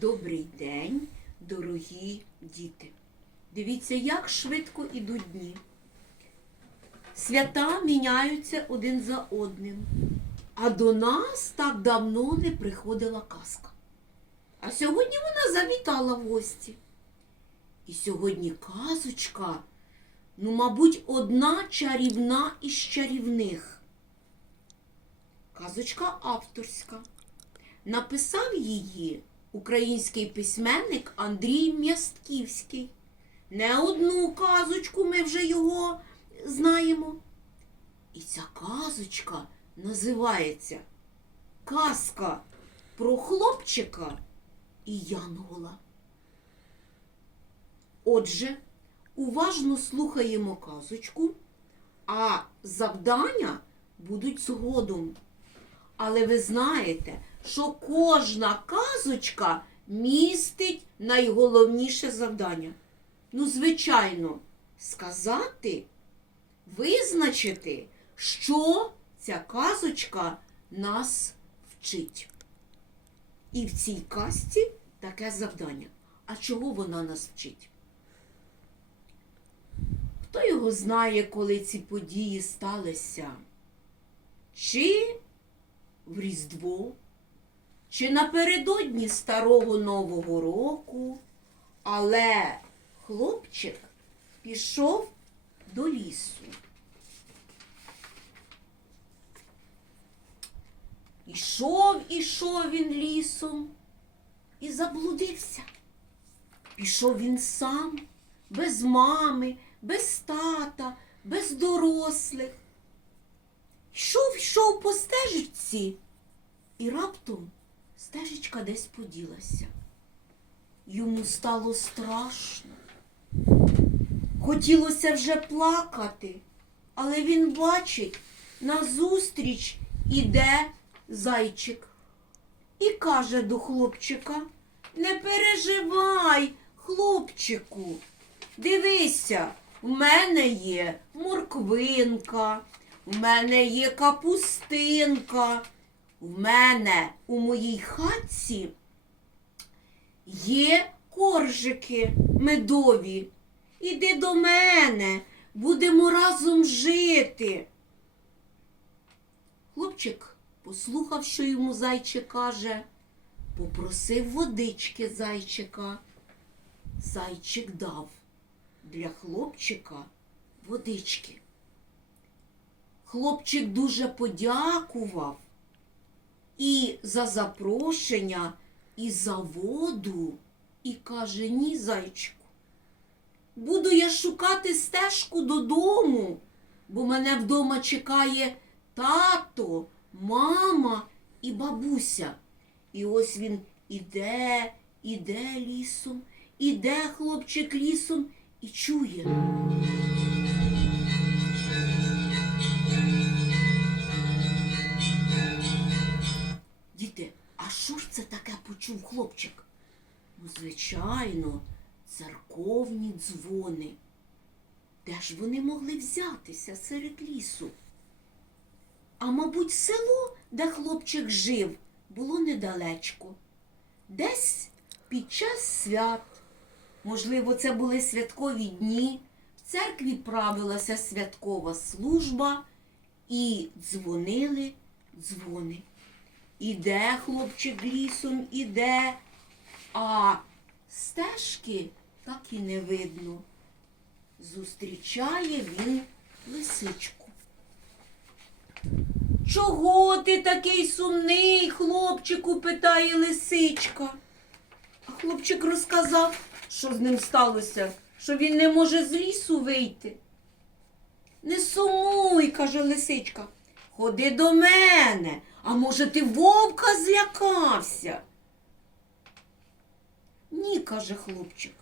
Добрий день, дорогі діти. Дивіться, як швидко ідуть дні. Свята міняються один за одним. А до нас так давно не приходила казка. А сьогодні вона завітала в гості. І сьогодні казочка, ну, мабуть, одна чарівна із чарівних. Казочка авторська. Написав її український письменник Андрій М'ястківський. Не одну казочку ми вже його знаємо. І ця казочка називається Казка про хлопчика і Янгола. Отже, уважно слухаємо казочку, а завдання будуть згодом. Але ви знаєте, що кожна казочка містить найголовніше завдання. Ну, звичайно, сказати, визначити, що ця казочка нас вчить. І в цій казці таке завдання. А чого вона нас вчить? Хто його знає, коли ці події сталися? Чи в Різдво, чи напередодні Старого Нового року, але хлопчик пішов до лісу. Ішов, ішов він лісом і заблудився. Пішов він сам, без мами, без тата, без дорослих. Йшов, йшов по стежечці, і раптом стежечка десь поділася. Йому стало страшно. Хотілося вже плакати, але він бачить, назустріч іде зайчик і каже до хлопчика: Не переживай, хлопчику, дивися, в мене є морквинка, в мене є капустинка, в мене у моїй хатці є коржики медові. Іди до мене, будемо разом жити. Хлопчик послухав, що йому зайчик каже, попросив водички зайчика. Зайчик дав для хлопчика водички. Хлопчик дуже подякував і за запрошення, і за воду, і каже, ні, зайчику. Буду я шукати стежку додому, бо мене вдома чекає тато, мама і бабуся. І ось він іде, іде лісом, іде хлопчик лісом і чує. Почув хлопчик? Ну, звичайно, церковні дзвони. Де ж вони могли взятися серед лісу? А мабуть, село, де хлопчик жив, було недалечко. Десь під час свят, можливо, це були святкові дні, в церкві правилася святкова служба і дзвонили дзвони. Іде хлопчик лісом, іде, а стежки так і не видно. Зустрічає він лисичку. Чого ти такий сумний, хлопчику? питає лисичка. А хлопчик розказав, що з ним сталося, що він не може з лісу вийти. Не сумуй, каже лисичка. Ходи до мене, а може ти вовка злякався? Ні, каже хлопчик.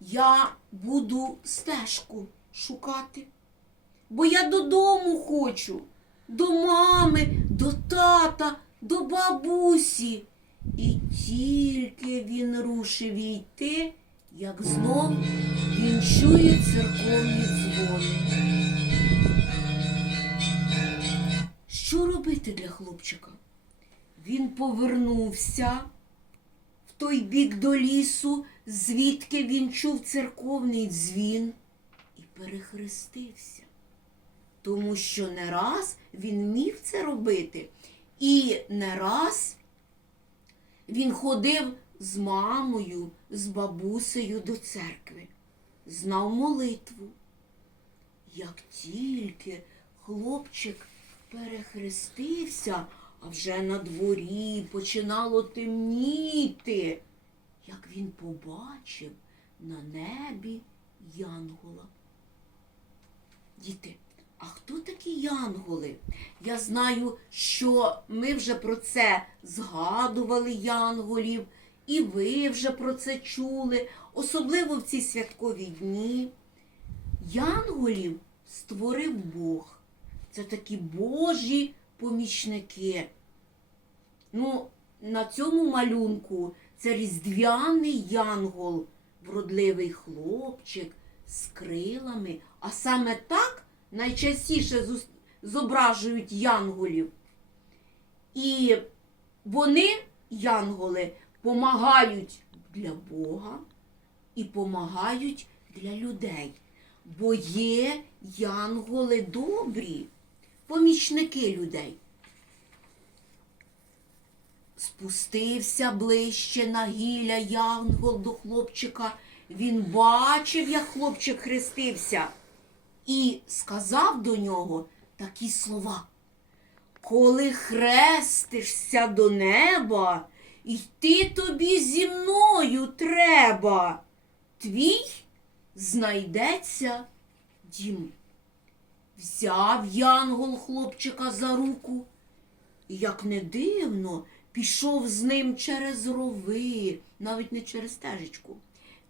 Я буду стежку шукати, бо я додому хочу, до мами, до тата, до бабусі. І тільки він рушив йти, як знов він чує церковні дзвони. Що робити для хлопчика? Він повернувся в той бік до лісу, звідки він чув церковний дзвін, і перехрестився. Тому що не раз він міг це робити, і не раз він ходив з мамою, з бабусею до церкви, знав молитву. Як тільки хлопчик перехрестився, а вже на дворі починало темніти, як він побачив на небі янгола. Діти, а хто такі янголи? Я знаю, що ми вже про це згадували янголів, і ви вже про це чули, особливо в ці святкові дні. Янголів створив Бог. Це такі Божі помічники. Ну, на цьому малюнку це різдвяний янгол, вродливий хлопчик з крилами, а саме так найчастіше зображують янголів. І вони, янголи, помагають для Бога і помагають для людей. Бо є янголи добрі, помічники людей. Спустився ближче на гілля янгол до хлопчика. Він бачив, як хлопчик хрестився, і сказав до нього такі слова. Коли хрестишся до неба, йти тобі зі мною треба. Твій знайдеться дім. Взяв янгол хлопчика за руку, і, як не дивно, пішов з ним через рови, навіть не через стежечку.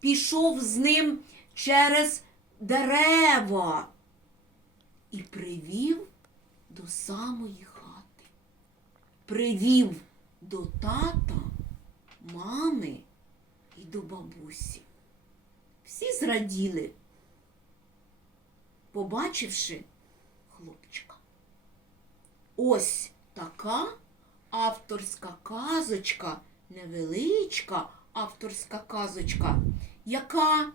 Пішов з ним через дерева і привів до самої хати. Привів до тата, мами і до бабусі. Всі зраділи, побачивши. Ось така авторська казочка, невеличка авторська казочка, яка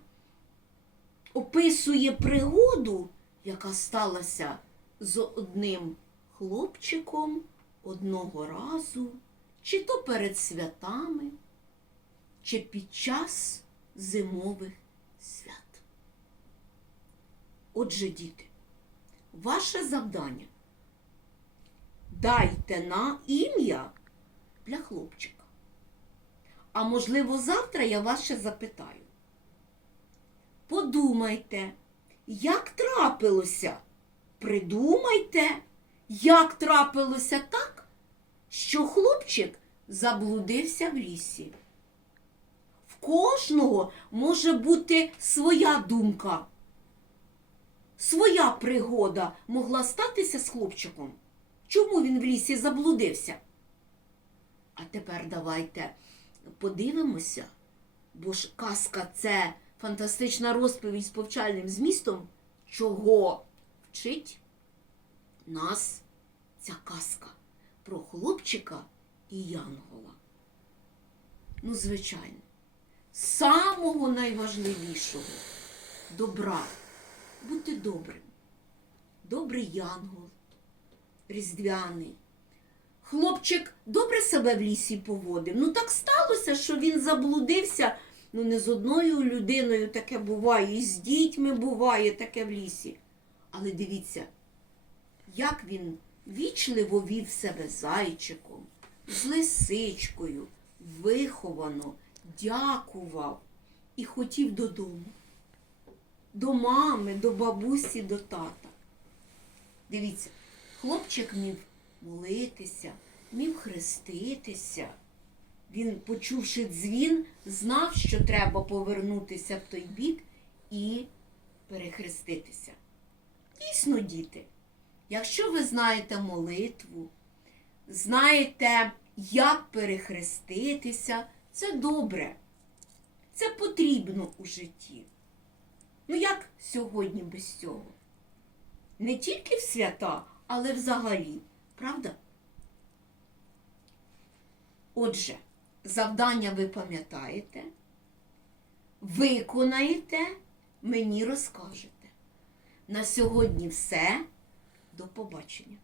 описує пригоду, яка сталася з одним хлопчиком одного разу, чи то перед святами, чи під час зимових свят. Отже, діти, ваше завдання дайте на ім'я для хлопчика. А можливо, завтра я вас ще запитаю. Подумайте, як трапилося? Придумайте, як трапилося так, що хлопчик заблудився в лісі. В кожного може бути своя думка. Своя пригода могла статися з хлопчиком. Чому він в лісі заблудився? А тепер давайте подивимося, бо ж казка це фантастична розповідь з повчальним змістом, чого вчить нас ця казка про хлопчика і янгола. Ну, звичайно, самого найважливішого добра. Бути добрим. Добрий янгол, різдвяний. Хлопчик добре себе в лісі поводив. Ну так сталося, що він заблудився. Ну, не з одною людиною таке буває, і з дітьми буває таке в лісі. Але дивіться, як він вічливо вів себе зайчиком, з лисичкою, виховано, дякував і хотів додому. До мами, до бабусі, до тата. Дивіться, хлопчик міг молитися, міг хреститися. Він, почувши дзвін, знав, що треба повернутися в той бік і перехреститися. Дійсно, діти, якщо ви знаєте молитву, знаєте, як перехреститися, це добре. Це потрібно у житті. Ну як сьогодні без цього? Не тільки в свята, але взагалі. Правда? Отже, Завдання ви пам'ятаєте, виконаєте, мені розкажете. На сьогодні все. До побачення.